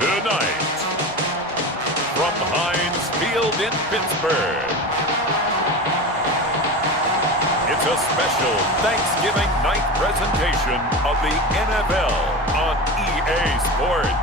Tonight, from Heinz Field in Pittsburgh, it's a special Thanksgiving night presentation of the NFL on EA Sports.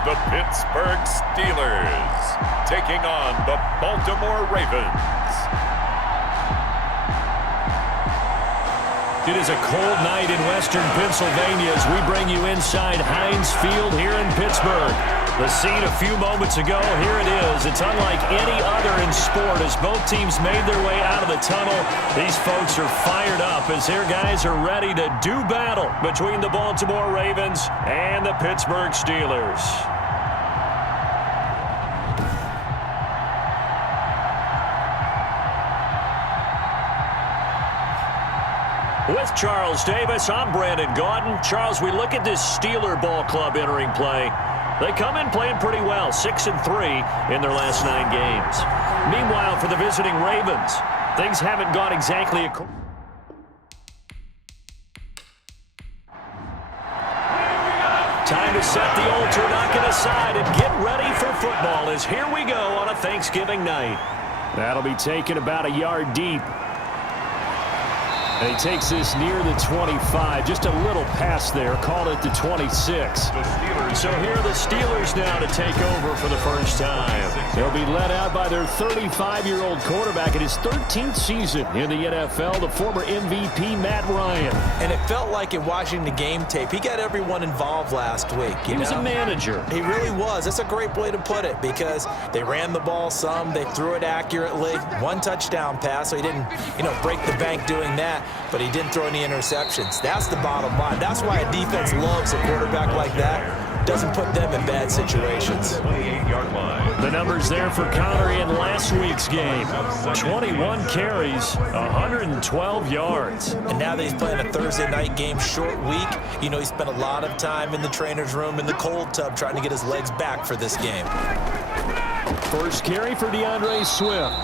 The Pittsburgh Steelers taking on the Baltimore Ravens. It is a cold night in western Pennsylvania as we bring you inside Heinz Field here in Pittsburgh. The scene a few moments ago, here it is. It's unlike any other in sport as both teams made their way out of the tunnel. These folks are fired up as their guys are ready to do battle between the Baltimore Ravens and the Pittsburgh Steelers. With Charles Davis, I'm Brandon Gaudin. Charles, we look at this Steeler ball club entering play. They come in playing pretty well, 6-3 in their last 9 games. Meanwhile, for the visiting Ravens, things haven't gone exactly according. Time to set the old tourniquet aside and get ready for football as here we go on a Thanksgiving night. That'll be taken about a yard deep. And he takes this near the 25, just a little pass there, called it the 26. So here are the Steelers now to take over for the first time. They'll be led out by their 35-year-old quarterback in his 13th season in the NFL, the former MVP Matt Ryan. And it felt like in watching the game tape, he got everyone involved last week. He was a manager. He really was. That's a great way to put it because they ran the ball some, they threw it accurately, 1 touchdown pass, so he didn't, break the bank doing that. But he didn't throw any interceptions. That's the bottom line. That's why a defense loves a quarterback like that. Doesn't put them in bad situations. The numbers there for Conner in last week's game. 21 carries, 112 yards. And now that he's playing a Thursday night game, short week, he spent a lot of time in the trainer's room in the cold tub trying to get his legs back for this game. First carry for DeAndre Swift.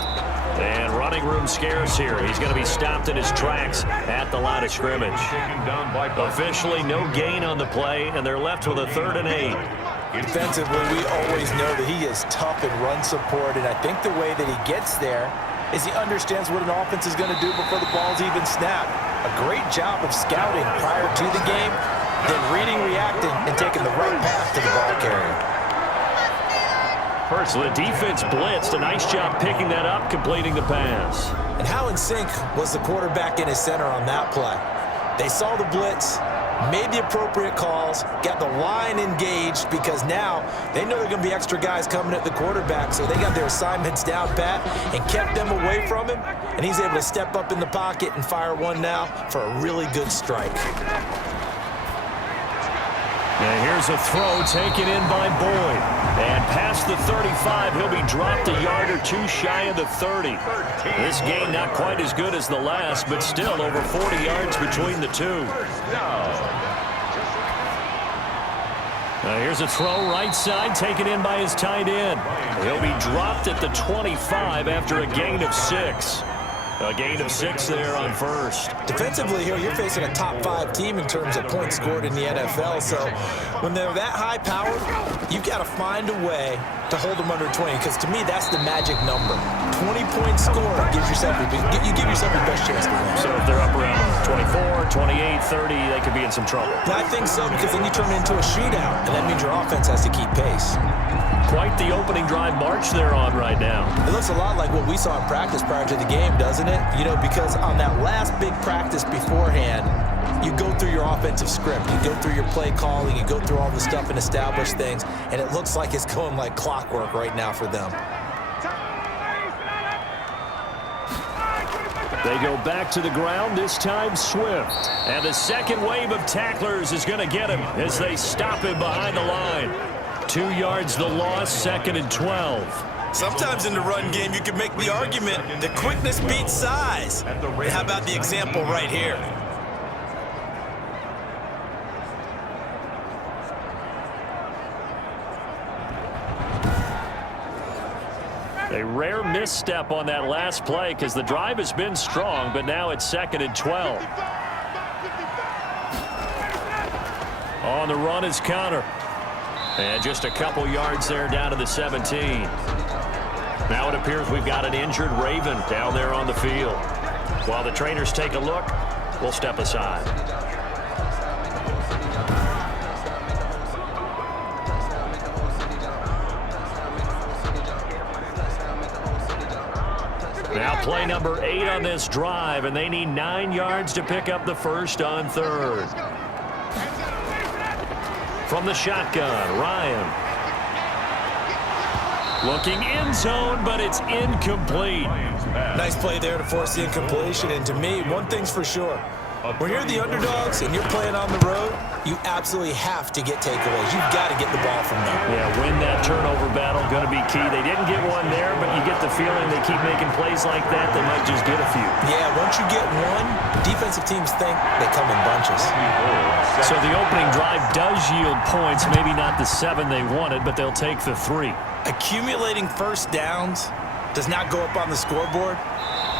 And running room scarce here. He's going to be stopped in his tracks at the line of scrimmage. Officially no gain on the play, and they're left with a 3rd and 8. Defensively, we always know that he is tough in run support, and I think the way that he gets there is he understands what an offense is going to do before the ball's even snapped. A great job of scouting prior to the game, then reading, reacting, and taking the right path to the ball carrier. First, the defense blitzed. A nice job picking that up, completing the pass. And how in sync was the quarterback and his center on that play? They saw the blitz, made the appropriate calls, got the line engaged because now they know there are going to be extra guys coming at the quarterback, so they got their assignments down pat and kept them away from him, and he's able to step up in the pocket and fire one now for a really good strike. And here's a throw taken in by Boyd. And past the 35, he'll be dropped a yard or 2 shy of the 30. This game not quite as good as the last, but still over 40 yards between the two. Here's a throw right side taken in by his tight end. He'll be dropped at the 25 after a gain of 6. A gain of 6 there on first. Defensively here, you're facing a top 5 team in terms of points scored in the NFL. So when they're that high powered, you've got to find a way to hold them under 20. Because to me, that's the magic number. 20-point score gives yourself you give yourself your best chance to win. So if they're up around 24, 28, 30, they could be in some trouble. I think so, because then you turn it into a shootout, and that means your offense has to keep pace. Quite the opening drive march they're on right now. It looks a lot like what we saw in practice prior to the game, doesn't it? Because on that last big practice beforehand, you go through your offensive script, you go through your play calling, you go through all the stuff and establish things, and it looks like it's going like clockwork right now for them. They go back to the ground, this time Swift. And the second wave of tacklers is going to get him as they stop him behind the line. 2 yards the loss, 2nd and 12. Sometimes in the run game, you can make the argument that quickness beats size. And how about the example right here? A rare misstep on that last play because the drive has been strong, but now it's 2nd and 12. On the run is Connor. And just a couple yards there down to the 17. Now it appears we've got an injured Raven down there on the field. While the trainers take a look, we'll step aside. Now play number 8 on this drive, and they need 9 yards to pick up the first on 3rd. From the shotgun, Ryan. Looking end zone, but it's incomplete. Nice play there to force the incompletion. And to me, one thing's for sure. When you're the underdogs and you're playing on the road, you absolutely have to get takeaways. You've got to get the ball from there. Yeah, win that turnover battle, going to be key. They didn't get one there, but you get the feeling they keep making plays like that, they might just get a few. Yeah, once you get one, defensive teams think they come in bunches. So the opening drive does yield points, maybe not the 7 they wanted, but they'll take the 3. Accumulating first downs does not go up on the scoreboard,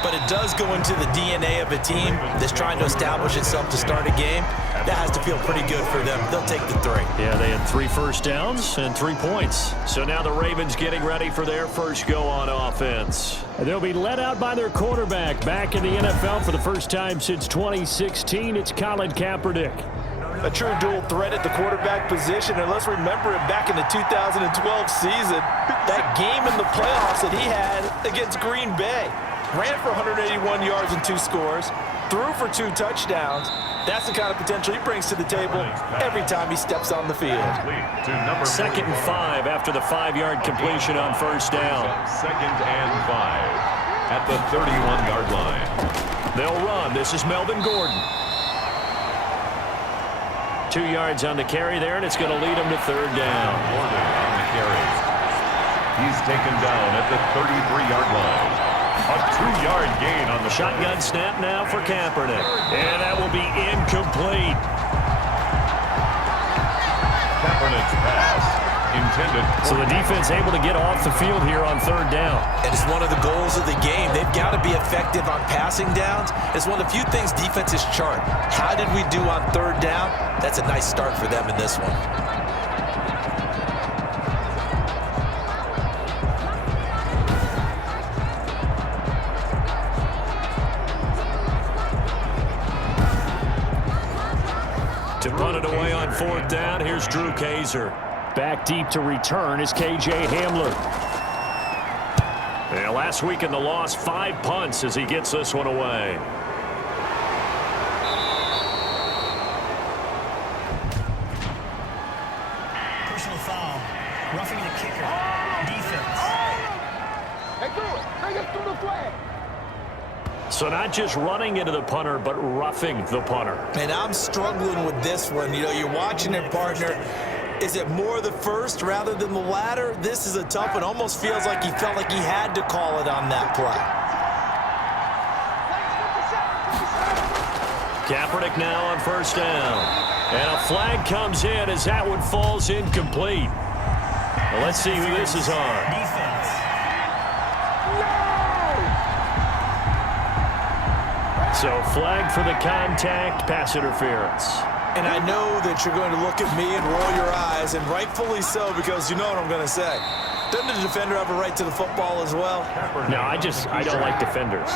but it does go into the DNA of a team that's trying to establish itself to start a game. That has to feel pretty good for them. They'll take the 3. Yeah, they had 3 first downs and 3 points. So now the Ravens getting ready for their first go on offense. They'll be led out by their quarterback. Back in the NFL for the first time since 2016, it's Colin Kaepernick. A true dual threat at the quarterback position, and let's remember him back in the 2012 season. That game in the playoffs that he had against Green Bay. Ran for 181 yards and 2 scores. Threw for 2 touchdowns. That's the kind of potential he brings to the table every time he steps on the field. 2nd and 5 after the 5-yard completion on first down. 2nd and 5 at the 31-yard line. They'll run. This is Melvin Gordon. 2 yards on the carry there, and it's going to lead him to 3rd down. Gordon on the carry. He's taken down at the 33-yard line. A 2-yard gain on the shotgun snap now for Kaepernick. And that will be incomplete. Kaepernick's pass intended. So the defense able to get off the field here on 3rd down. And it's one of the goals of the game. They've got to be effective on passing downs. It's one of the few things defenses chart. How did we do on 3rd down? That's a nice start for them in this one. To punt it away on 4th down, here's Drew Kaiser. Back deep to return is K.J. Hamler. And last week in the loss, 5 punts as he gets this one away. Personal foul. Roughing the kicker. Defense. Hey, do it. Bring it through the flag. So not just running into the punter, but roughing the punter. And I'm struggling with this one. You know, you're watching their partner. Is it more the first rather than the latter? This is a tough one. Almost feels like he felt like he had to call it on that play. Kaepernick now on 1st down. And a flag comes in as that one falls incomplete. Well, let's see who this is on. Defense. So flag for the contact, pass interference. And I know that you're going to look at me and roll your eyes, and rightfully so, because you know what I'm going to say. Doesn't the defender have a right to the football as well? No, I don't like defenders.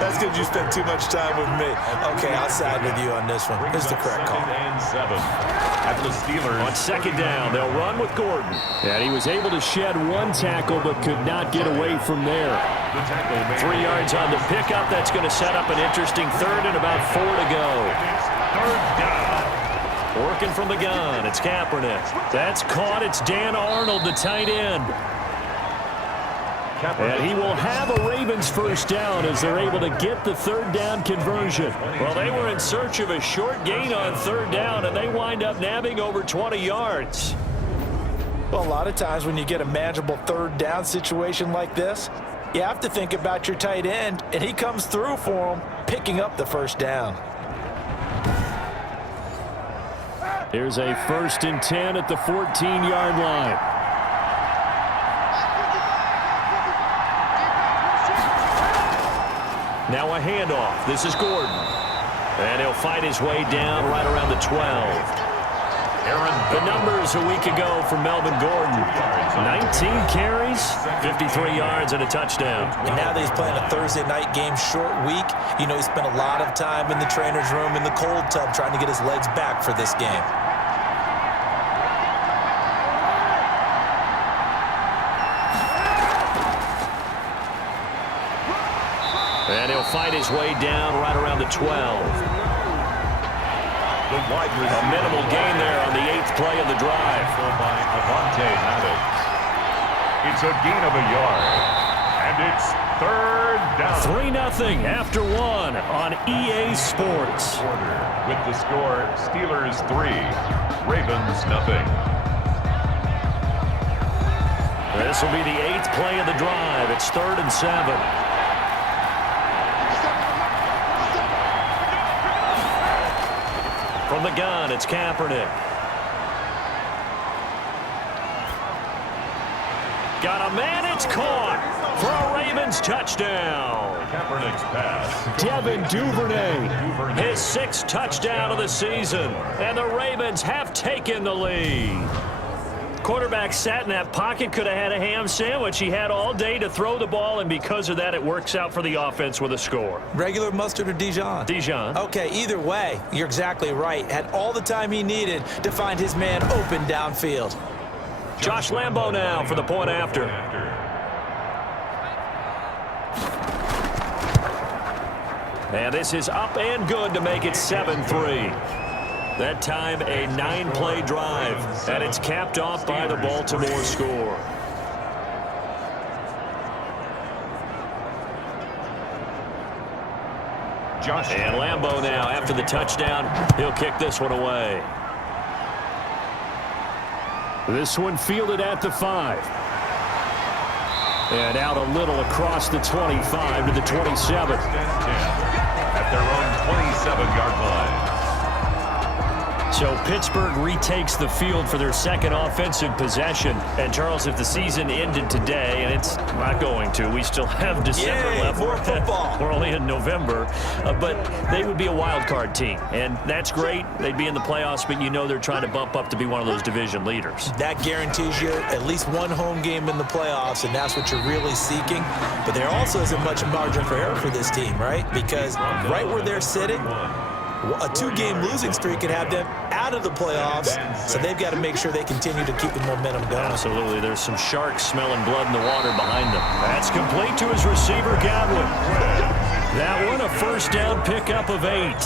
That's because you spend too much time with me. Okay, I'll side with you on this one. This is the correct call. 2nd and 7 at the Steelers. On 2nd down, they'll run with Gordon. And he was able to shed 1 tackle, but could not get away from there. 3 yards on the pickup. That's going to set up an interesting 3rd and about 4 to go. 3rd down. Working from the gun, it's Kaepernick. That's caught. It's Dan Arnold, the tight end. And he will have a Ravens first down as they're able to get the 3rd down conversion. Well, they were in search of a short gain on 3rd down, and they wind up nabbing over 20 yards. Well, a lot of times when you get a manageable 3rd down situation like this, you have to think about your tight end, and he comes through for him, picking up the 1st down. Here's a 1st and 10 at the 14-yard line. Now a handoff. This is Gordon. And he'll fight his way down right around the 12. The numbers a week ago for Melvin Gordon. 19 carries, 53 yards, and a touchdown. And now that he's playing a Thursday night game, short week, you know he spent a lot of time in the trainer's room in the cold tub trying to get his legs back for this game. And he'll fight his way down right around the 12. A minimal gain there on the 8th play of the drive. By Avonte Maddox. It's a gain of a yard. And it's 3rd down. 3-0 after 1 on EA Sports. With the score, Steelers 3, Ravens 0. This will be the 8th play of the drive. It's 3rd and 7. From the gun, it's Kaepernick. Got a man, it's caught for a Ravens touchdown. Kaepernick's pass. Devin Duvernay, his 6th touchdown of the season, and the Ravens have taken the lead. Quarterback sat in that pocket, could have had a ham sandwich. He had all day to throw the ball, and because of that, it works out for the offense with a score. Regular mustard or Dijon? Dijon. Okay, either way, you're exactly right. Had all the time he needed to find his man open downfield. Josh Lambo now for the point after. And this is up and good to make it 7-3. That time a 9-play drive, and it's capped off by the Baltimore score. And Lambo now, after the touchdown, he'll kick this one away. This one fielded at the 5. And out a little across the 25 to the 27. At their own 27-yard line. So Pittsburgh retakes the field for their 2nd offensive possession. And, Charles, if the season ended today, and it's not going to, we still have December left. More football. We're only in November. But they would be a wild card team. And that's great. They'd be in the playoffs, but you know they're trying to bump up to be one of those division leaders. That guarantees you at least one home game in the playoffs, and that's what you're really seeking. But there also isn't much margin for error for this team, right? Because right where they're sitting, a 2-game losing streak could have them out of the playoffs, so they've got to make sure they continue to keep the momentum going. Absolutely. There's some sharks smelling blood in the water behind them. That's complete to his receiver, Godwin. That one, a 1st down pickup of 8.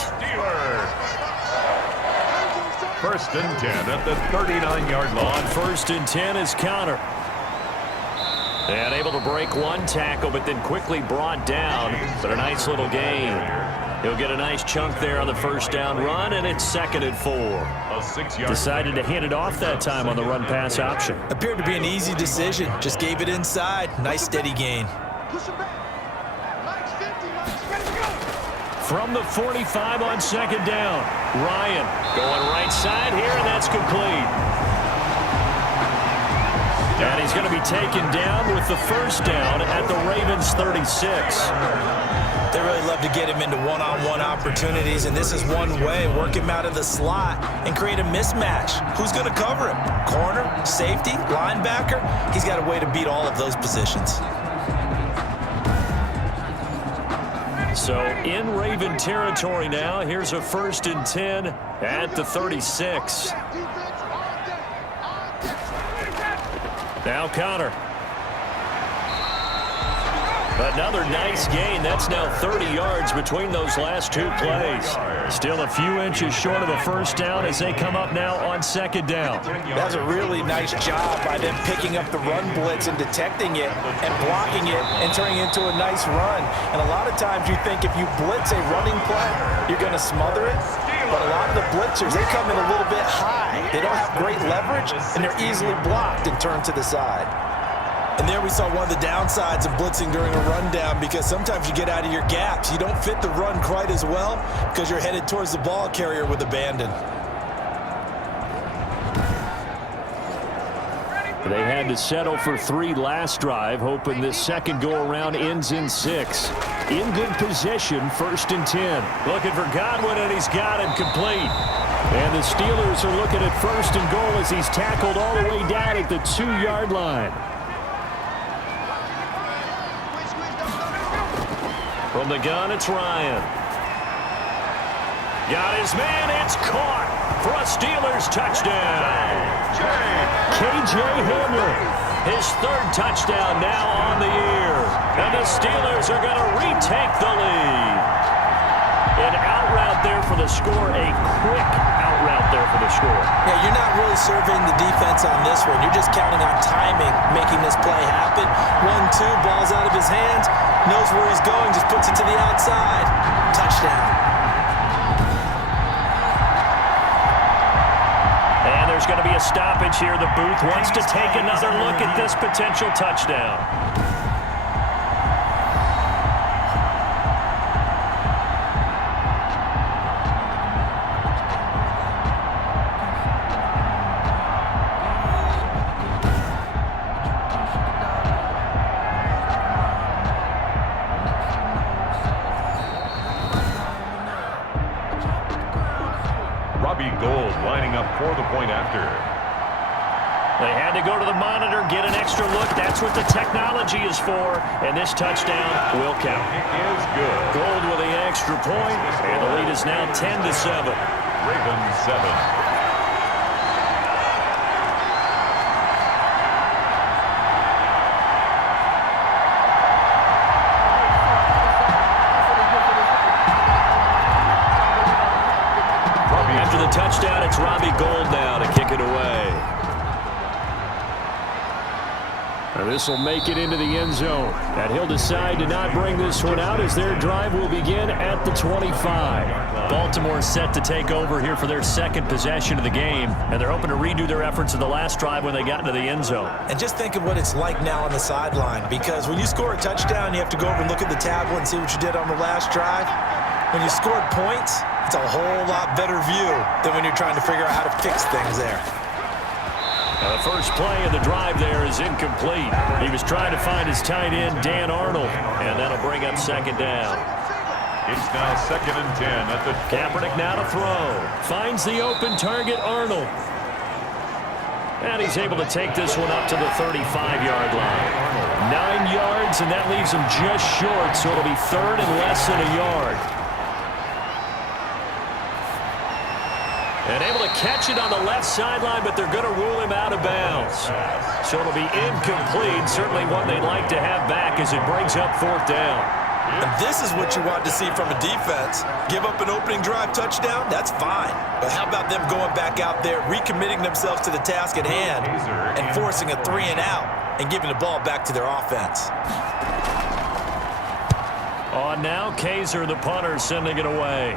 1st and 10 at the 39-yard line. On 1st and 10 is Conner. And able to break one tackle, but then quickly brought down. But a nice little gain. He'll get a nice chunk there on the 1st down run, and it's 2nd and 4. A 6-yard. Decided to hand it off that time on the run-pass option. Appeared to be an easy decision. Just gave it inside. Nice steady gain. From the 45 on 2nd down. Ryan going right side here, and that's complete. And he's going to be taken down with the 1st down at the Ravens 36. They really love to get him into one-on-one opportunities, and this is one way. Work him out of the slot and create a mismatch. Who's going to cover him? Corner, safety, linebacker? He's got a way to beat all of those positions. So in Raven territory now. Here's a 1st and 10 at the 36. Now Conner. Another nice gain. That's now 30 yards between those last 2 plays. Still a few inches short of a 1st down as they come up now on 2nd down. That's a really nice job by them picking up the run blitz and detecting it and blocking it and turning it into a nice run. And a lot of times you think if you blitz a running play, you're going to smother it. But a lot of the blitzers, they come in a little bit high. They don't have great leverage, and they're easily blocked and turned to the side. And there we saw one of the downsides of blitzing during a rundown, because sometimes you get out of your gaps. You don't fit the run quite as well because you're headed towards the ball carrier with abandon. They had to settle for 3 last drive, hoping this second go-around ends in 6. in good position, 1st and 10. Looking for Godwin, and he's got it complete. And the Steelers are looking at 1st and goal as he's tackled all the way down at the 2-yard line. From the gun, it's Ryan. Got his man, it's caught for a Steelers touchdown. KJ Hamler, his 3rd touchdown now on the year. And the Steelers are going to retake the lead. An out route there for the score, a quick out route there for the score. Yeah, you're not really surveying the defense on this one. You're just counting on timing, making this play happen. 1-2, ball's out of his hands, knows where he's going, just puts it to the outside. Touchdown. There's going to be a stoppage here. The booth wants to take another look at this potential touchdown. Robbie Gould lining up for the point after. They had to go to the monitor, get an extra look. That's what the technology is for. And this touchdown will count. It is good. Gould with the extra point, and the lead is now 10-7. Ravens 7. After the touchdown, it's Robbie Gould now to kick it away. This will make it into the end zone. And he'll decide to not bring this one out as their drive will begin at the 25. Baltimore set to take over here for their 2nd possession of the game. And they're hoping to redo their efforts of the last drive when they got into the end zone. And just think of what it's like now on the sideline, because when you score a touchdown, you have to go over and look at the tablet and see what you did on the last drive. When you scored points, it's a whole lot better view than when you're trying to figure out how to fix things there. Now the first play of the drive there is incomplete. He was trying to find his tight end, Dan Arnold, and that'll bring up 2nd down. It's now 2nd and 10 at the... Kaepernick now to throw. Finds the open target, Arnold. And he's able to take this one up to the 35-yard line. 9 yards, and that leaves him just short, so it'll be 3rd and less than a yard. And able to catch it on the left sideline, but they're going to rule him out of bounds. So it'll be incomplete, certainly one they'd like to have back as it brings up 4th down. And this is what you want to see from a defense. Give up an opening drive touchdown, that's fine. But how about them going back out there, recommitting themselves to the task at hand, and forcing a 3-and-out and giving the ball back to their offense. On now, Kaiser, the punter, sending it away.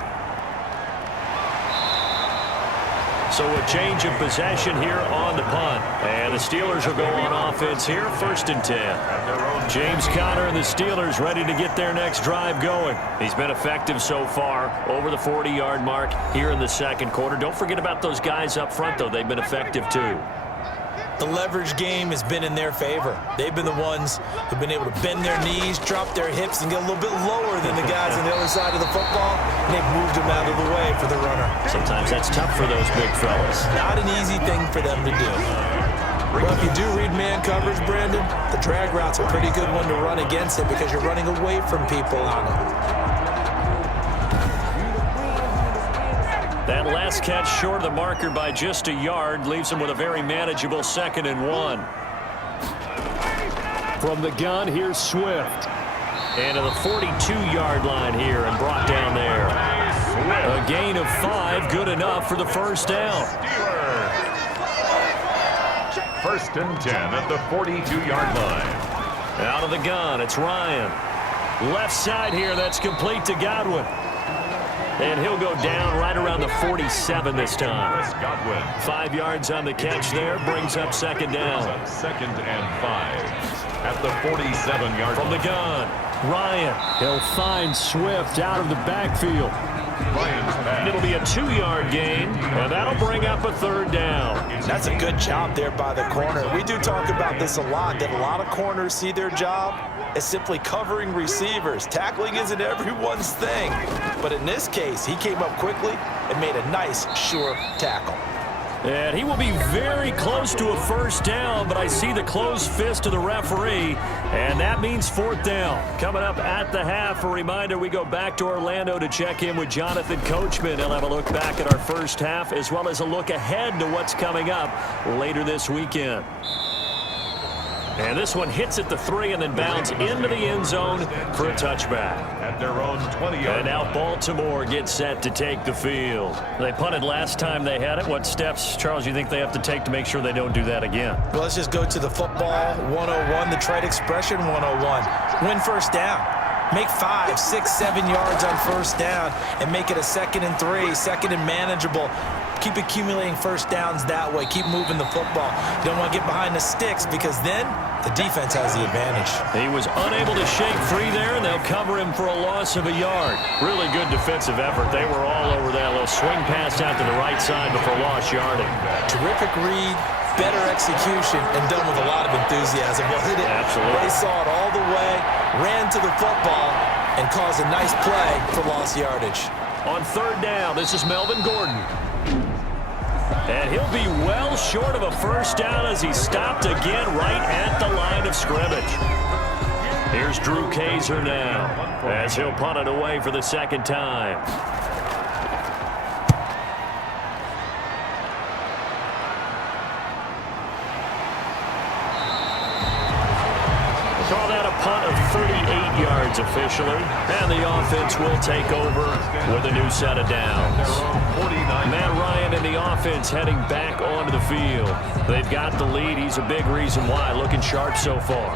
So a change of possession here on the punt. And the Steelers will go on offense here, 1st and 10. James Conner and the Steelers ready to get their next drive going. He's been effective so far, over the 40-yard mark here in the 2nd quarter. Don't forget about those guys up front, though. They've been effective, too. The leverage game has been in their favor. They've been the ones who've been able to bend their knees, drop their hips, and get a little bit lower than the guys on the other side of the football, and they've moved them out of the way for the runner. Sometimes that's tough for those big fellas. Not an easy thing for them to do. Well, if you do read man coverage, Brandon, the drag route's a pretty good one to run against it because you're running away from people on it. That last catch short of the marker by just a yard leaves him with a very manageable 2nd and 1. From the gun, here's Swift. And to the 42-yard line here and brought down there. A gain of 5, good enough for the 1st down. 1st and 10 at the 42-yard line. Out of the gun, it's Ryan. Left side here, that's complete to Godwin. And he'll go down right around the 47 this time. Godwin. 5 yards on the catch there, brings up 2nd down. 2nd and 5 at the 47-yard From the gun, Ryan. He'll find Swift out of the backfield. Ryan's pass. It'll be a 2-yard gain, and that'll bring up a 3rd down. That's a good job there by the corner. We do talk about this a lot, that a lot of corners see their job is simply covering receivers. Tackling isn't everyone's thing. But in this case, he came up quickly and made a nice, sure tackle. And he will be very close to a first down, but I see the closed fist of the referee, and that means fourth down. Coming up at the half, a reminder, we go back to Orlando to check in with Jonathan Coachman. He'll have a look back at our first half, as well as a look ahead to what's coming up later this weekend. And this one hits at the 3 and then bounds into the end zone for a touchback. At their own 20-yard And now Baltimore gets set to take the field. They punted last time they had it. What steps, Charles, you think they have to take to make sure they don't do that again? Well, let's just go to the football 101, the trite expression 101. Win first down. Make 5, 6, 7 yards on first down and make it a 2nd and 3, 2nd and manageable. Keep accumulating first downs that way. Keep moving the football. You don't want to get behind the sticks because then the defense has the advantage. He was unable to shake free there, and they'll cover him for a loss of a yard. Really good defensive effort. They were all over that little swing pass out to the right side before lost yardage. Terrific read, better execution, and done with a lot of enthusiasm. Wasn't it? Absolutely. They saw it all the way, ran to the football, and caused a nice play for lost yardage. On third down, this is Melvin Gordon. And he'll be well short of a first down as he stopped again right at the line of scrimmage. Here's Drew Kaiser now as he'll punt it away for the second time. Call that a punt of 38 yards officially. And the offense will take over with a new set of downs. Matt Ryan and the offense heading back onto the field. They've got the lead. He's a big reason why. Looking sharp so far.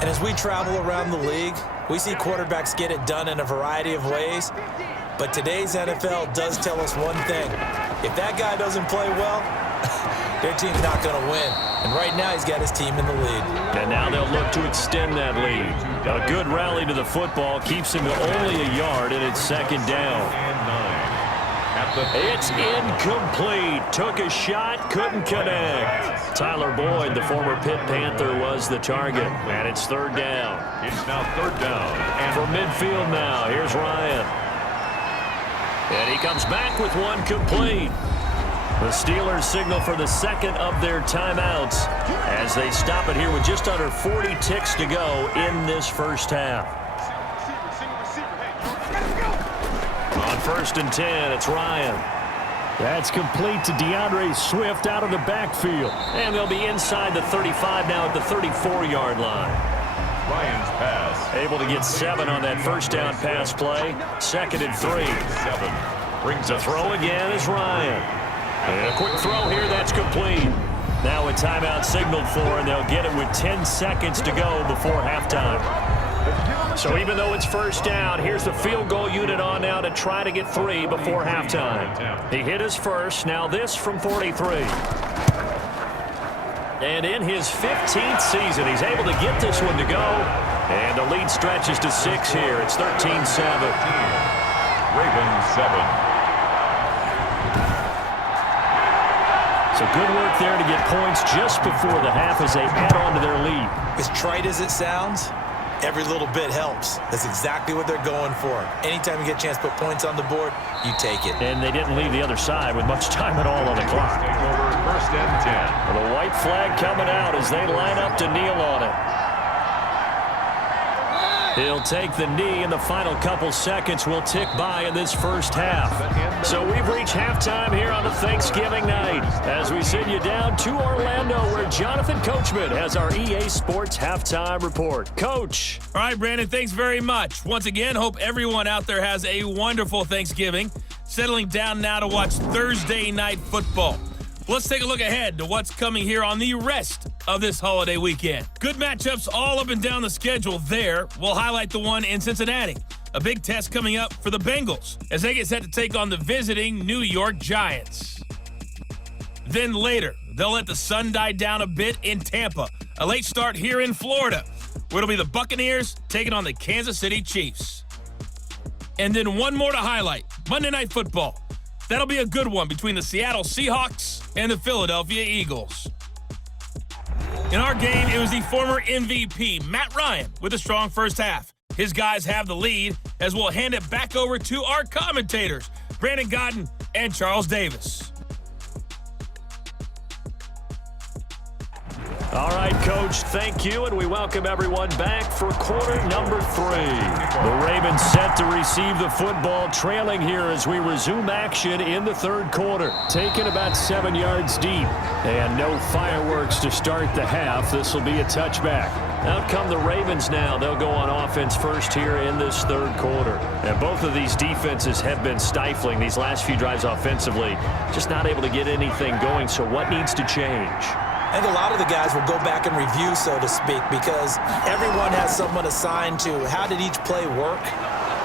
And as we travel around the league, we see quarterbacks get it done in a variety of ways. But today's NFL does tell us one thing. If that guy doesn't play well, their team's not going to win. And right now, he's got his team in the lead. And now they'll look to extend that lead. A good rally to the football keeps him to only a yard, and it's second down. It's incomplete. Took a shot, couldn't connect. Tyler Boyd, the former Pitt Panther, was the target. And it's third down. It's now third down. And From midfield now, here's Ryan. And he comes back with one complete. The Steelers signal for the second of their timeouts as they stop it here with just under 40 ticks to go in this first half. On first and 10, it's Ryan. That's complete to DeAndre Swift out of the backfield. And they'll be inside the 35 now at the 34-yard line. Ryan's pass. Able to get 7 on that first down pass play. Second and 3. 7. Brings To us throw again is Ryan. And a quick throw here, that's complete. Now a timeout signaled for, and they'll get it with 10 seconds to go before halftime. So even though it's first down, here's the field goal unit on now to try to get 3 before halftime. He hit his first, now this from 43. And in his 15th season, he's able to get this one to go. And the lead stretches to 6 here. It's 13-7. Ravens 7. So good work there to get points just before the half as they add on to their lead. As trite as it sounds, every little bit helps. That's exactly what they're going for. Anytime you get a chance to put points on the board, you take it. And they didn't leave the other side with much time at all on the clock. Take over first and 10. Well, the white flag coming out as they line up to kneel on it. He'll take the knee, and the final couple seconds will tick by in this first half. So we've reached halftime here on the Thanksgiving night as we send you down to Orlando where Jonathan Coachman has our EA Sports Halftime Report. Coach. All right, Brandon, thanks very much. Once again, hope everyone out there has a wonderful Thanksgiving. Settling down now to watch Thursday Night Football. Let's take a look ahead to what's coming here on the rest of this holiday weekend. Good matchups all up and down the schedule there. We'll highlight the one in Cincinnati. A big test coming up for the Bengals as they get set to take on the visiting New York Giants. Then later, they'll let the sun die down a bit in Tampa. A late start here in Florida, where it'll be the Buccaneers taking on the Kansas City Chiefs. And then one more to highlight, Monday Night Football. That'll be a good one between the Seattle Seahawks and the Philadelphia Eagles. In our game, it was the former MVP, Matt Ryan, with a strong first half. His guys have the lead, as we'll hand it back over to our commentators, Brandon Godden and Charles Davis. All right, Coach, thank you, and we welcome everyone back for quarter number 3. The Ravens set to receive the football, trailing here as we resume action in the third quarter. Taken about 7 yards deep, and no fireworks to start the half. This will be a touchback. Out come the Ravens now. They'll go on offense first here in this third quarter. And both of these defenses have been stifling these last few drives offensively, just not able to get anything going. So what needs to change? I think a lot of the guys will go back and review, so to speak, because everyone has someone assigned to how did each play work.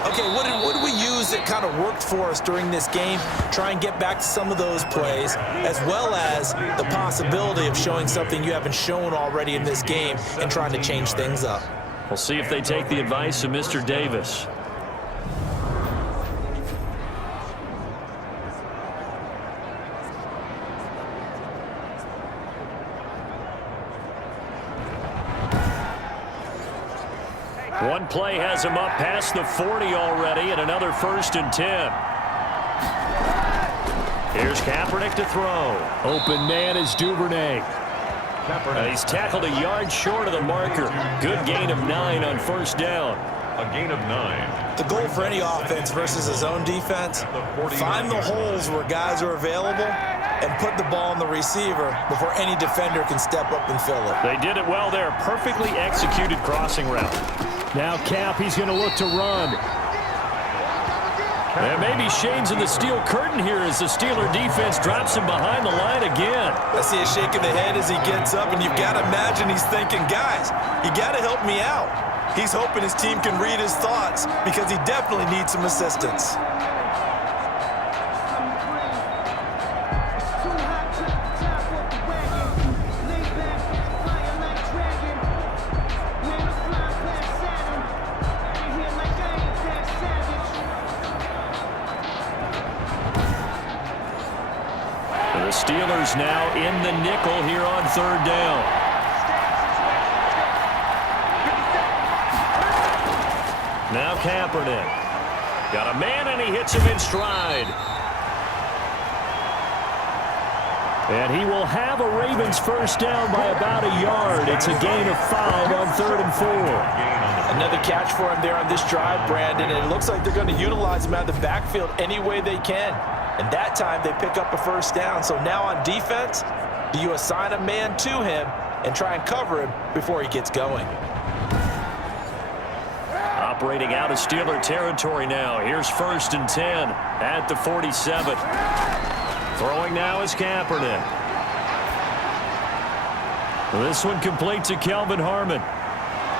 Okay, what did we use that kind of worked for us during this game? Try and get back to some of those plays, as well as the possibility of showing something you haven't shown already in this game and trying to change things up. We'll see if they take the advice of Mr. Davis. One play has him up past the 40 already, and another 1st and 10. Here's Kaepernick to throw. Open man is Duvernay. He's tackled a yard short of the marker. Good gain of 9 on 1st down. A gain of 9. The goal for any offense versus his own defense, find the holes where guys are available and put the ball on the receiver before any defender can step up and fill it. They did it well there. Perfectly executed crossing route. Now Cap, he's going to look to run. And maybe Shane's in the steel curtain here as the Steeler defense drops him behind the line again. I see a shake of the head as he gets up, and you've got to imagine he's thinking, guys, you got to help me out. He's hoping his team can read his thoughts because he definitely needs some assistance. Steelers now in the nickel here on 3rd down. Now Kaepernick. Got a man, and he hits him in stride. And he will have a Ravens 1st down by about a yard. It's a gain of 5 on 3rd and 4. Another catch for him there on this drive, Brandon, and it looks like they're going to utilize him out of the backfield any way they can. And that time they pick up a 1st down. So now on defense, do you assign a man to him and try and cover him before he gets going? Operating out of Steeler territory now. Here's 1st and 10 at the 47. Throwing now is Kaepernick. This one complete to Kelvin Harmon.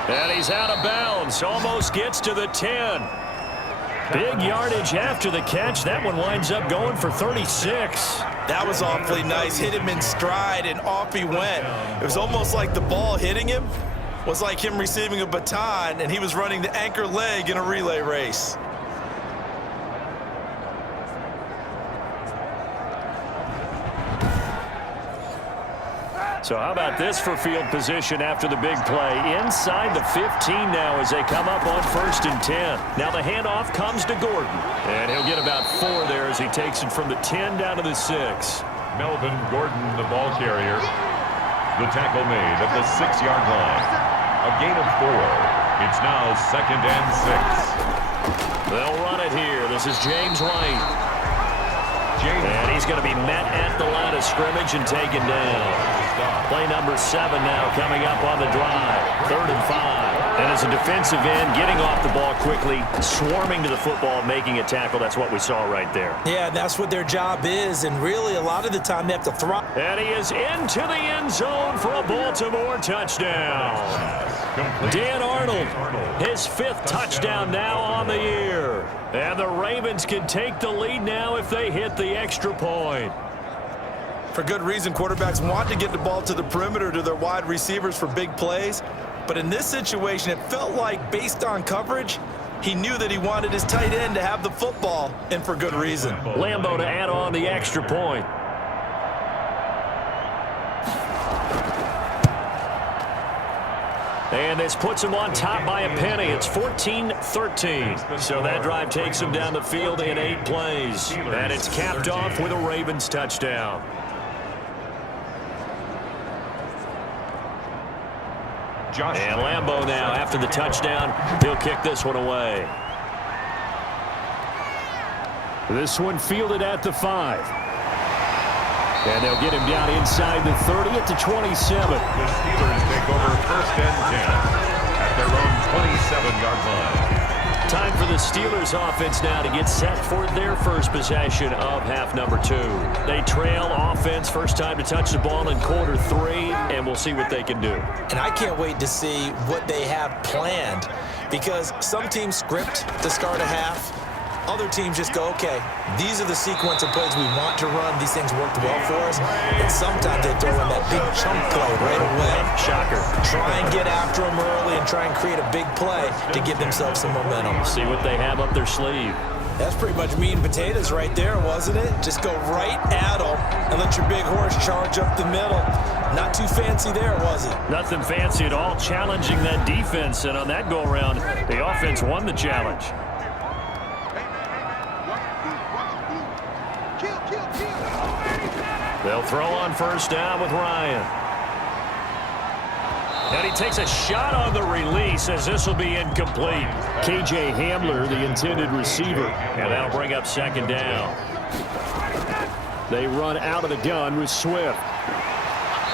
And he's out of bounds. Almost gets to the 10. Big yardage after the catch. That one winds up going for 36. That was awfully nice. Hit him in stride, and off he went. It was almost like the ball hitting him was like him receiving a baton, and he was running the anchor leg in a relay race. So how about this for field position after the big play? Inside the 15 now as they come up on 1st and 10. Now the handoff comes to Gordon. And he'll get about 4 there as he takes it from the 10 down to the 6. Melvin Gordon, the ball carrier. The tackle made at the 6-yard line. A gain of 4. It's now 2nd and 6. They'll run it here. This is James White. And he's going to be met at the line of scrimmage and taken down. Play number 7 now coming up on the drive. 3rd and 5. And as a defensive end, getting off the ball quickly, swarming to the football, making a tackle. That's what we saw right there. Yeah, that's what their job is, and really a lot of the time they have to throw. And he is into the end zone for a Baltimore touchdown. Dan Arnold, his 5th touchdown now on the year. And the Ravens can take the lead now if they hit the extra point. For good reason, quarterbacks want to get the ball to the perimeter to their wide receivers for big plays. But in this situation, it felt like, based on coverage, he knew that he wanted his tight end to have the football, and for good reason. Lambo to add on the extra point. And this puts him on top by a penny. It's 14-13. So that drive takes him down the field in 8 plays. And it's capped off with a Ravens touchdown. And Lambeau now, after the touchdown, he'll kick this one away. This one fielded at the 5. And they'll get him down inside the 30 at the 27. The Steelers take over 1st and 10 at their own 27-yard line. Time for the Steelers offense now to get set for their first possession of half number 2. They trail offense, first time to touch the ball in quarter 3, and we'll see what they can do. And I can't wait to see what they have planned, because some teams script to start a half. Other teams just go, okay, these are the sequence of plays we want to run. These things worked well for us. And sometimes they throw in that big chunk play right away. Shocker. Try and get after them early and try and create a big play to give themselves some momentum. See what they have up their sleeve. That's pretty much meat and potatoes right there, wasn't it? Just go right at them and let your big horse charge up the middle. Not too fancy there, was it? Nothing fancy at all, challenging that defense. And on that go-around, the offense won the challenge. They'll throw on first down with Ryan. And he takes a shot on the release as this will be incomplete. K.J. Hamler, the intended receiver. And that'll bring up 2nd down. They run out of the gun with Swift.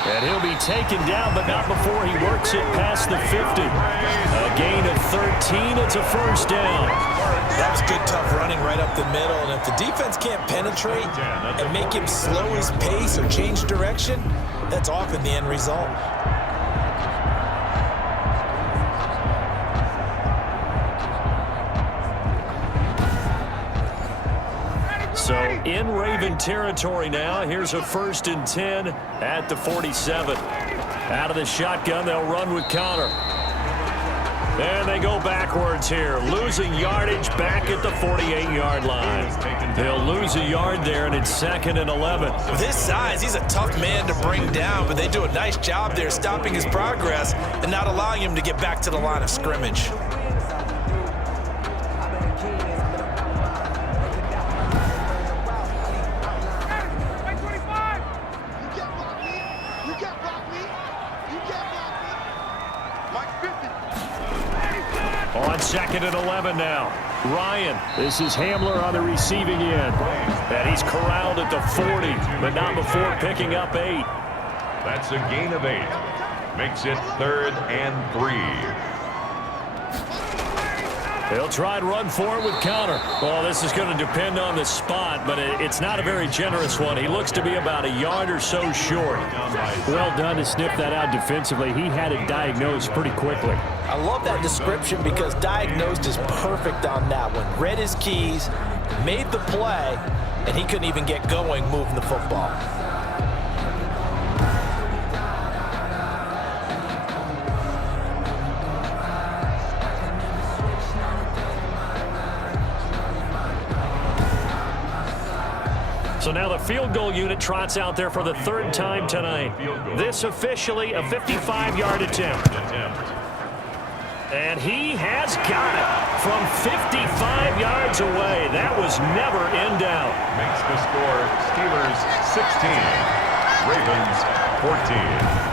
And he'll be taken down, but not before he works it past the 50. A gain of 13. It's a first down. That was good, tough running right up the middle. And if the defense can't penetrate and make him slow his pace or change direction, that's often the end result. So in Raven territory now. Here's a 1st and 10 at the 47. Out of the shotgun, they'll run with Connor. And they go backwards here, losing yardage back at the 48-yard line. They'll lose a yard there, and it's 2nd and 11. With his size, he's a tough man to bring down, but they do a nice job there stopping his progress and not allowing him to get back to the line of scrimmage. On 2nd and 11 now. Ryan, this is Hamler on the receiving end. And he's corralled at the 40, but not before picking up 8. That's a gain of 8. Makes it 3rd and 3. They'll try and run for it with Connor. Well, this is going to depend on the spot, but it's not a very generous one. He looks to be about a yard or so short. Well done to sniff that out defensively. He had it diagnosed pretty quickly. I love that description because diagnosed is perfect on that one. Read his keys, made the play, and he couldn't even get going moving the football. So now the field goal unit trots out there for the 3rd time tonight. This officially a 55-yard attempt. And he has got it from 55 yards away. That was never in doubt. Makes the score Steelers 16, Ravens 14.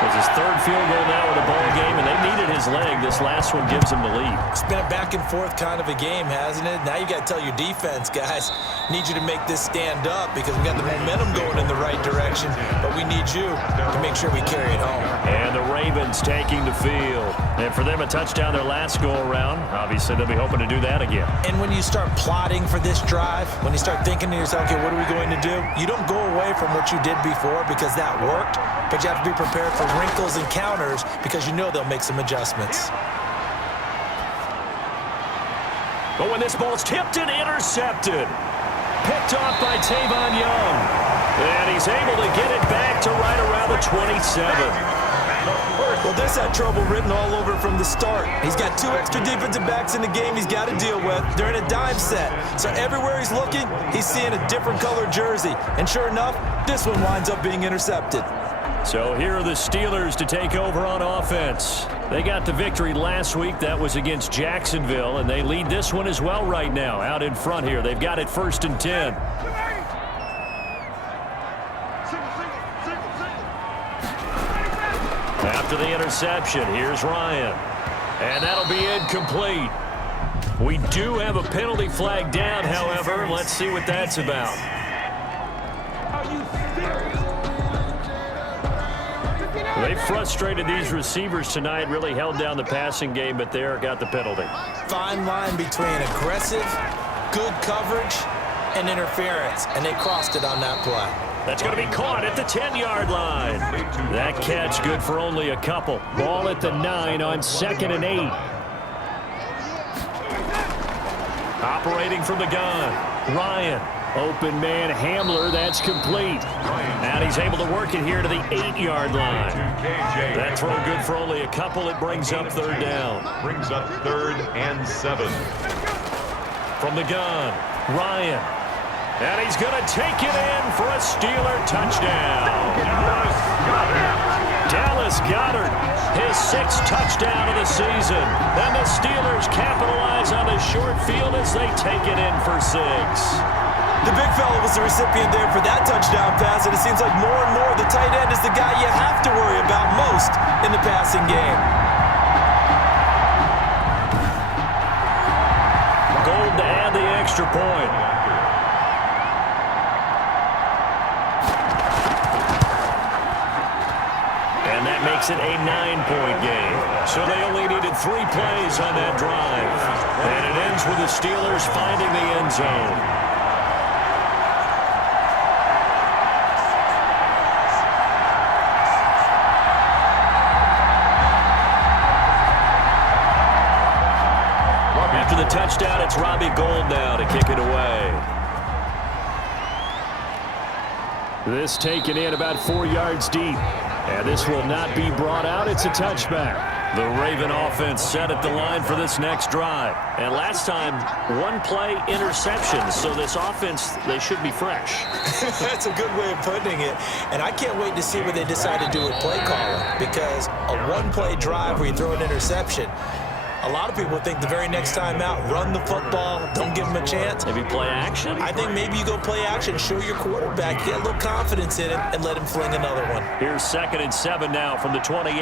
It's his 3rd field goal now in the ball game, and they needed his leg. This last one gives him the lead. It's been a back and forth kind of a game, hasn't it? Now you got to tell your defense, guys, need you to make this stand up because we got the momentum going in the right direction, but we need you to make sure we carry it home. And the Ravens taking the field. And for them, a touchdown their last go-around. Obviously, they'll be hoping to do that again. And when you start plotting for this drive, when you start thinking to yourself, okay, what are we going to do? You don't go away from what you did before because that worked, but you have to be prepared for wrinkles and counters because you know they'll make some adjustments. But when this ball's tipped and intercepted, picked off by Tavon Young. And he's able to get it back to right around the 27. Well, this had trouble written all over from the start. He's got 2 extra defensive backs in the game he's got to deal with. They're in a dime set. So everywhere he's looking, he's seeing a different color jersey. And sure enough, this one winds up being intercepted. So here are the Steelers to take over on offense. They got the victory last week. That was against Jacksonville, and they lead this one as well right now. Out in front here, they've got it 1st and 10. After the interception, here's Ryan. And that'll be incomplete. We do have a penalty flag down, however. Let's see what that's about. They frustrated these receivers tonight, really held down the passing game, but there got the penalty. Fine line between aggressive, good coverage, and interference, and they crossed it on that play. That's going to be caught at the 10-yard line. That catch good for only a couple. Ball at the 9 on 2nd and 8. Operating from the gun, Ryan. Open man Hamler, that's complete. And he's able to work it here to the 8-yard line. That throw good for only a couple. It brings up 3rd down. Brings up 3rd and 7. From the gun, Ryan. And he's going to take it in for a Steeler touchdown. Dallas Goedert, his 6th touchdown of the season. And the Steelers capitalize on the short field as they take it in for 6. The big fella was the recipient there for that touchdown pass, and it seems like more and more the tight end is the guy you have to worry about most in the passing game. Gold to add the extra point. And that makes it a 9-point game. So they only needed 3 plays on that drive. And it ends with the Steelers finding the end zone. After the touchdown, it's Robbie Gould now to kick it away. This taken in about 4 yards deep. And this will not be brought out. It's a touchback. The Raven offense set at the line for this next drive. And last time, 1-play interception. So this offense, they should be fresh. That's a good way of putting it. And I can't wait to see what they decide to do with play calling. Because a 1-play drive where you throw an interception, a lot of people think the very next time out, run the football, don't give them a chance. Maybe play action? I think maybe you go play action, show your quarterback, get a little confidence in him, and let him fling another one. Here's 2nd and 7 now from the 28.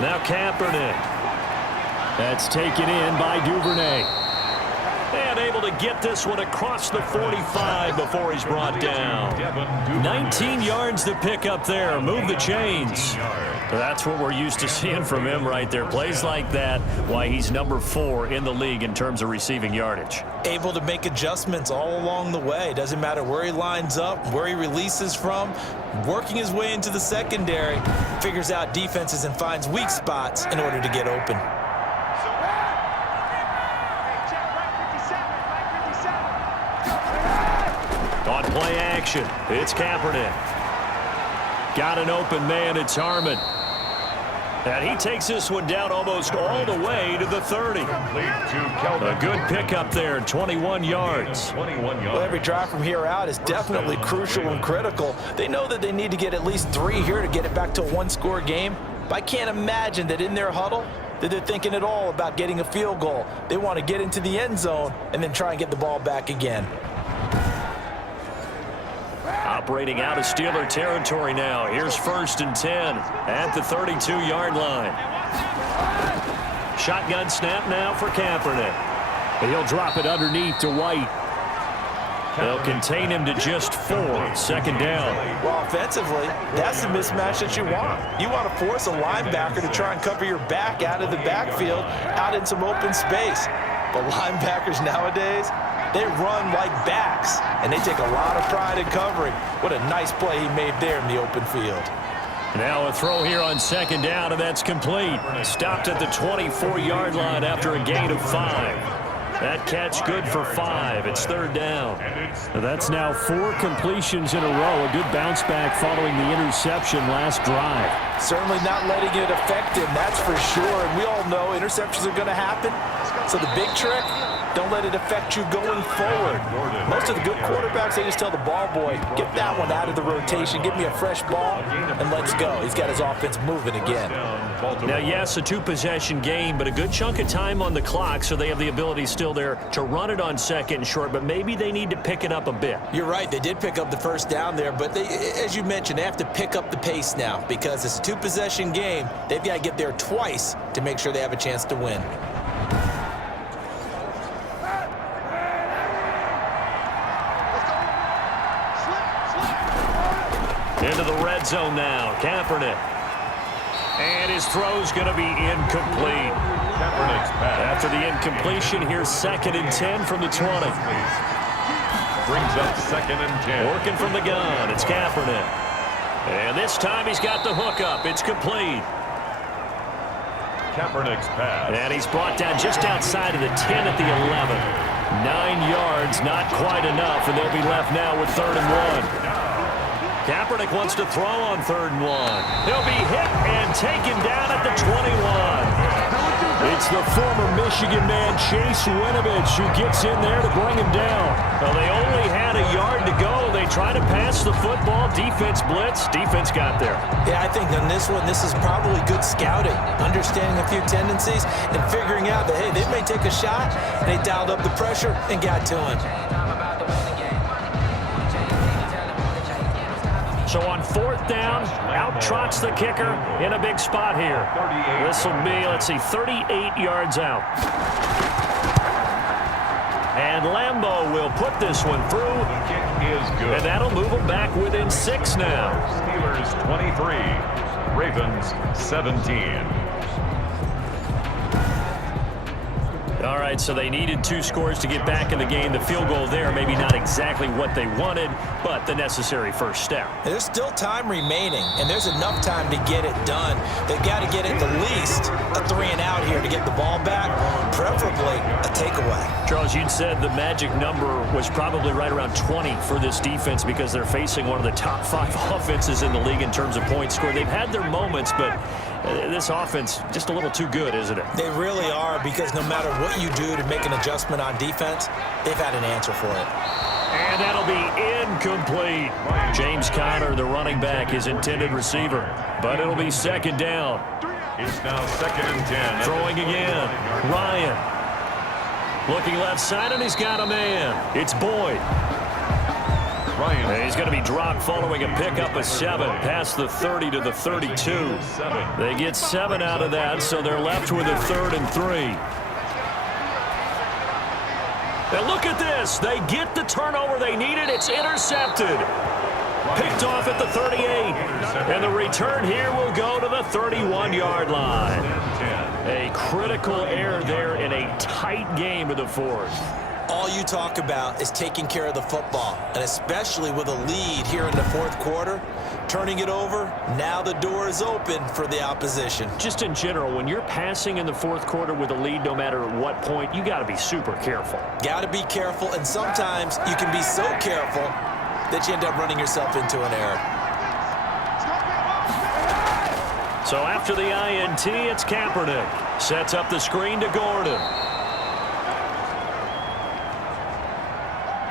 Now Kaepernick. That's taken in by Duvernay. And able to get this one across the 45 before he's brought down. 19 yards to pick up there. Move the chains. That's what we're used to seeing from him right there. Plays like that, why he's number 4 in the league in terms of receiving yardage. Able to make adjustments all along the way. Doesn't matter where he lines up, where he releases from. Working his way into the secondary. Figures out defenses and finds weak spots in order to get open. On play action, it's Kaepernick. Got an open man, it's Harmon. And he takes this one down almost all the way to the 30. A good pickup there, 21 yards. Well, every drive from here out is definitely crucial and critical. They know that they need to get at least 3 here to get it back to a 1-score game. But I can't imagine that in their huddle that they're thinking at all about getting a field goal. They want to get into the end zone and then try and get the ball back again. Operating out of Steeler territory now. Here's 1st and 10 at the 32-yard line. Shotgun snap now for Kaepernick. And he'll drop it underneath to White. They'll contain him to just 4. 2nd down. Well, offensively, that's the mismatch that you want. You want to force a linebacker to try and cover your back out of the backfield, out in some open space. But linebackers nowadays, they run like backs, and they take a lot of pride in covering. What a nice play he made there in the open field. Now a throw here on 2nd down, and that's complete. Stopped at the 24-yard line after a gain of 5. That catch good for 5. It's 3rd down. That's now 4 completions in a row. A good bounce back following the interception last drive. Certainly not letting it affect him, that's for sure. And we all know interceptions are going to happen. So the big trick, Don't let it affect you going forward. Most of the good quarterbacks, they just tell the ball boy, get that one out of the rotation, give me a fresh ball, and let's go. He's got his offense moving again. Now, yes, a two-possession game, but a good chunk of time on the clock, so they have the ability still there to run it on second and short, but maybe they need to pick it up a bit. You're right. They did pick up the first down there, but they, as you mentioned, they have to pick up the pace now because it's a two-possession game. They've got to get there twice to make sure they have a chance to win. Into the red zone now. Kaepernick. And his throw's going to be incomplete. Kaepernick's pass. After the incompletion, here's 2nd and 10 from the 20. Brings up 2nd and 10. Working from the gun, it's Kaepernick. And this time he's got the hook up. It's complete. Kaepernick's pass. And he's brought down just outside of the 10 at the 11. 9 yards, not quite enough, and they'll be left now with 3rd and 1. Kaepernick wants to throw on 3rd and 1. He'll be hit and taken down at the 21. It's the former Michigan man, Chase Winovich, who gets in there to bring him down. Well, they only had a yard to go. They try to pass the football. Defense blitz. Defense got there. Yeah, I think on this one, this is probably good scouting, understanding a few tendencies and figuring out that, hey, they may take a shot. They dialed up the pressure and got to him. So on 4th down, out trots the kicker in a big spot here. This will be, let's see, 38 yards out. And Lambeau will put this one through. The kick is good. And that'll move them back within 6 now. Steelers 23, Ravens 17. All right, so they needed 2 scores to get back in the game. The field goal there, maybe not exactly what they wanted, but the necessary first step. There's still time remaining, and there's enough time to get it done. They've got to get at the least a 3 and out here to get the ball back, preferably a takeaway. Charles, you'd said the magic number was probably right around 20 for this defense because they're facing one of the top 5 offenses in the league in terms of points scored. They've had their moments, but this offense just a little too good, isn't it? They really are, because no matter what you do to make an adjustment on defense, they've had an answer for it. And that'll be incomplete. James Conner, the running back, his intended receiver. But it'll be 2nd down. It's now 2nd and 10. Throwing again. Ryan. Looking left side, and he's got a man. It's Boyd. Ryan. And he's going to be dropped following a pickup of 7, past the 30 to the 32. They get 7 out of that, so they're left with a 3rd and 3. And look at this. They get the turnover they needed. It's intercepted. Picked off at the 38. And the return here will go to the 31-yard line. A critical error there in a tight game to the 4th. All you talk about is taking care of the football, and especially with a lead here in the 4th quarter, turning it over, now the door is open for the opposition. Just in general, when you're passing in the 4th quarter with a lead, no matter what point, you got to be super careful. Got to be careful, and sometimes you can be so careful that you end up running yourself into an error. So after the INT, it's Kaepernick. Sets up the screen to Gordon.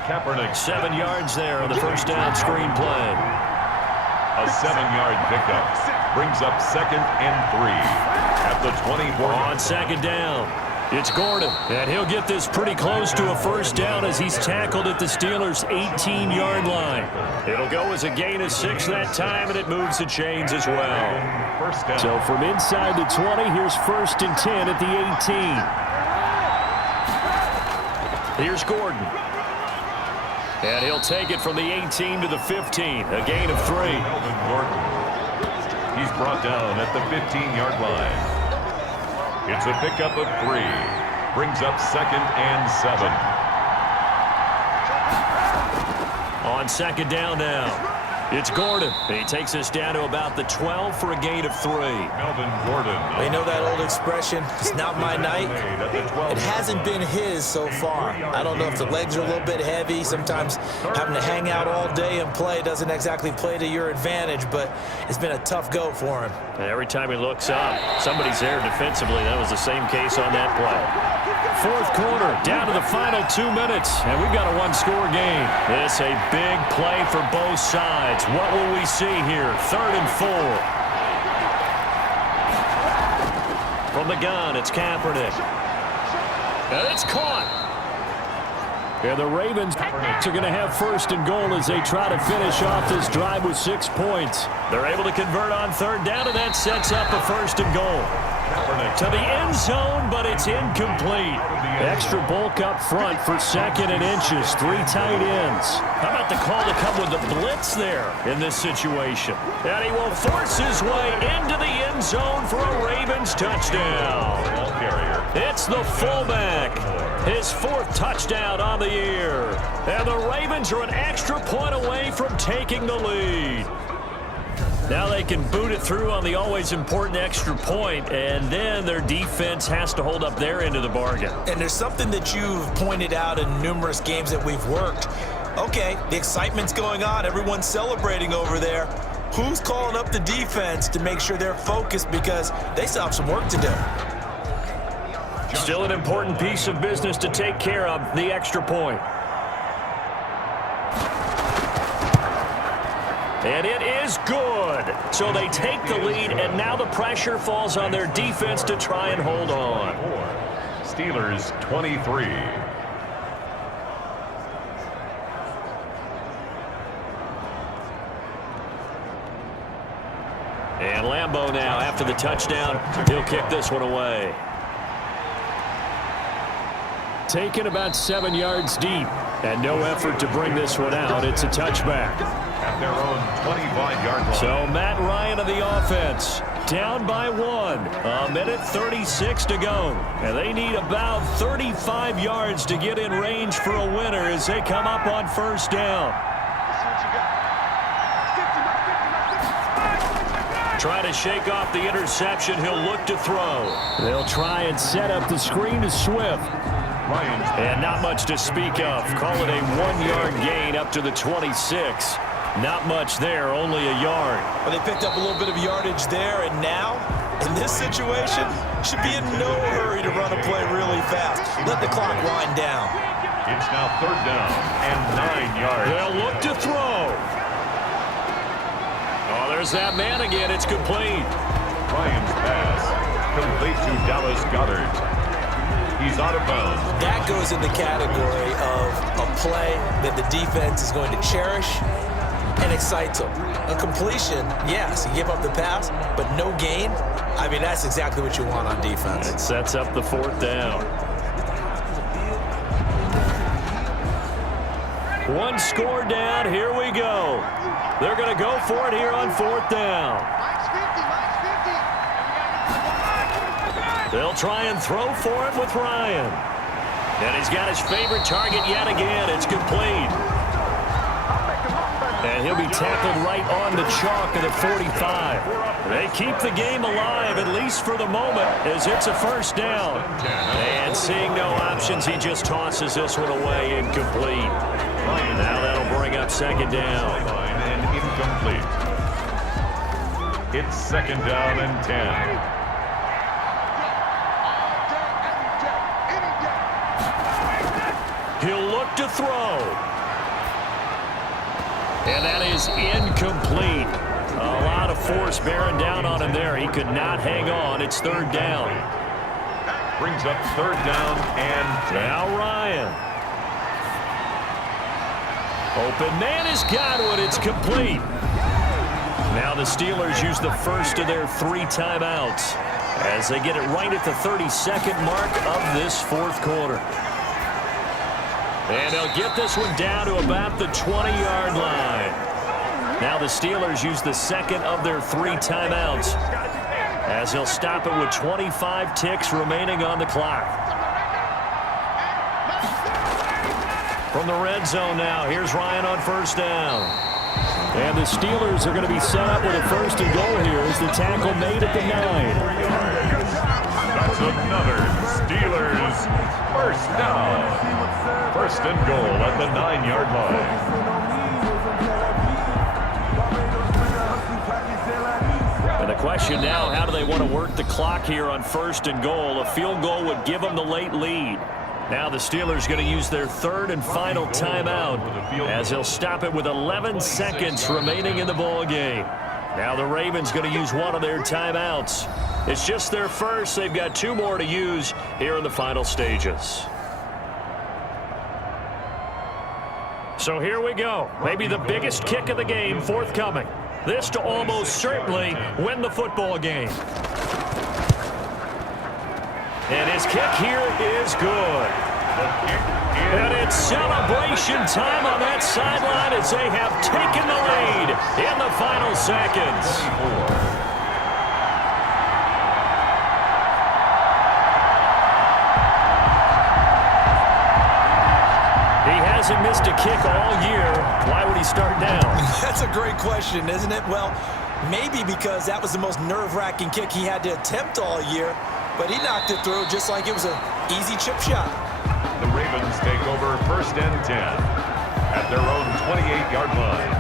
Kaepernick 7 yards there on the first down screen play. A 7-yard pickup brings up 2nd and 3 at the 24. On 2nd down, it's Gordon, and he'll get this pretty close to a first down as he's tackled at the Steelers' 18-yard line. It'll go as a gain of 6 that time, and it moves the chains as well. First down. So from inside the 20, here's 1st and 10 at the 18. Here's Gordon. And he'll take it from the 18 to the 15, a gain of 3. Melvin Gordon. He's brought down at the 15-yard line. It's a pickup of 3. Brings up 2nd and 7. On 2nd down now, it's Gordon. He takes us down to about the 12 for a gain of 3. Melvin Gordon. You know that old expression, it's not my night? It hasn't been his so far. I don't know if the legs are a little bit heavy. Sometimes having to hang out all day and play doesn't exactly play to your advantage, but it's been a tough go for him. And every time he looks up, somebody's there defensively. That was the same case on that play. fourth quarter, down to the final 2 minutes, and we've got a one-score game. This a big play for both sides. What will we see here? 3rd and 4. From the gun, it's Kaepernick. And it's caught. And the Ravens are going to have 1st and goal as they try to finish off this drive with 6 points. They're able to convert on 3rd down, and that sets up a 1st and goal. To the end zone, but it's incomplete. Extra bulk up front for 2nd and inches. 3 tight ends. How about the call to come with the blitz there in this situation? And he will force his way into the end zone for a Ravens touchdown. It's the fullback. His 4th touchdown on the year. And the Ravens are an extra point away from taking the lead. Now they can boot it through on the always important extra point, and then their defense has to hold up their end of the bargain. And there's something that you've pointed out in numerous games that we've worked. Okay, the excitement's going on. Everyone's celebrating over there. Who's calling up the defense to make sure they're focused because they still have some work to do? Still an important piece of business to take care of, the extra point. And it is good. So they take the lead, and now the pressure falls on their defense to try and hold on. Steelers 23. And Lambeau now, after the touchdown, he'll kick this one away. Taken about 7 yards deep, and no effort to bring this one out. It's a touchback. At their own 25-yard line. So Matt Ryan of the offense, down by 1. 1:36 to go. And they need about 35 yards to get in range for a winner as they come up on 1st down. Trying to shake off the interception. He'll look to throw. They'll try and set up the screen to Swift. And not much to speak of. Call it a 1-yard gain up to the 26. Not much there, only a yard. Well, they picked up a little bit of yardage there, and now, in this situation, should be in no hurry to run a play really fast. Let the clock wind down. It's now 3rd down and 9 yards. They'll look to throw. Oh, there's that man again. It's complete. Ryan's pass complete to Dallas Goedert. He's out of bounds. That goes in the category of a play that the defense is going to cherish and excites them. A completion, yes, you give up the pass, but no gain. I mean, that's exactly what you want on defense. It sets up the 4th down. One score down. Here we go. They're going to go for it here on 4th down. They'll try and throw for it with Ryan. And he's got his favorite target yet again. It's complete. And he'll be tackled right on the chalk at the 45. They keep the game alive, at least for the moment, as it's a 1st down. And seeing no options, he just tosses this one away, incomplete. Now that'll bring up 2nd down. And incomplete. It's 2nd down and 10. He'll look to throw. And that is incomplete. A lot of force bearing down on him there. He could not hang on. It's 3rd down. Brings up 3rd down and 10. Now Ryan. Open man has got it. It's complete. Now the Steelers use the first of their 3 timeouts as they get it right at the 32nd mark of this 4th quarter. And they'll get this one down to about the 20-yard line. Now the Steelers use the 2nd of their 3 timeouts as they'll stop it with 25 ticks remaining on the clock. From the red zone now, here's Ryan on 1st down. And the Steelers are going to be set up with a 1st and goal here as the tackle made at the 9. That's another Steelers 1st down. 1st and goal at the 9-yard line. And the Question now, how do they want to work the clock here on 1st and goal? A field goal would give them the late lead. Now the Steelers going to use their 3rd and final timeout as they'll stop it with 11 seconds remaining in the ball game. Now the Ravens going to use one of their timeouts. It's just their first. They've got 2 more to use here in the final stages. So here we go. Maybe the biggest kick of the game forthcoming. This to almost certainly win the football game. And his kick here is good. And it's celebration time on that sideline as they have taken the lead in the final seconds. He hasn't missed a kick all year. Why would he start now? That's a great question, isn't it? Well, maybe because that was the most nerve-wracking kick he had to attempt all year, but he knocked it through just like it was an easy chip shot. The Ravens take over 1st and 10 at their own 28-yard line.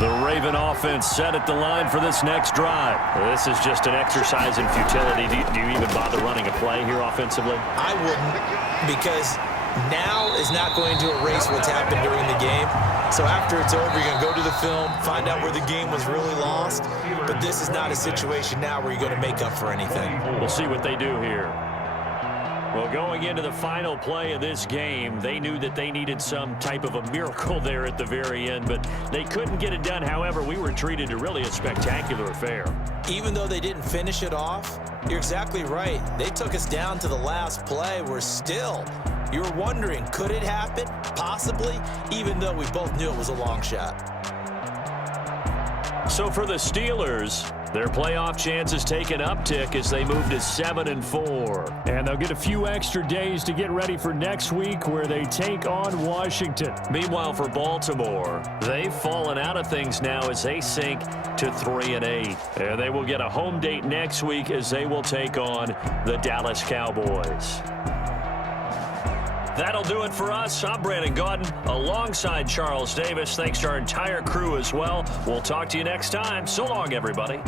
The Raven offense set at the line for this next drive. This is just an exercise in futility. Do you even bother running a play here offensively? I wouldn't, because now is not going to erase what's happened during the game. So after it's over, you're going to go to the film, find out where the game was really lost. But this is not a situation now where you're going to make up for anything. We'll see what they do here. Well, going into the final play of this game, they knew that they needed some type of a miracle there at the very end, but they couldn't get it done. However, we were treated to really a spectacular affair. Even though they didn't finish it off, you're exactly right. They took us down to the last play. We're still, you were wondering, could it happen? Possibly, even though we both knew it was a long shot. So for the Steelers, their playoff chances take an uptick as they move to 7-4. And they'll get a few extra days to get ready for next week where they take on Washington. Meanwhile, for Baltimore, they've fallen out of things now as they sink to 3-8. And they will get a home date next week as they will take on the Dallas Cowboys. That'll do it for us. I'm Brandon Gaudin alongside Charles Davis. Thanks to our entire crew as well. We'll talk to you next time. So long, everybody.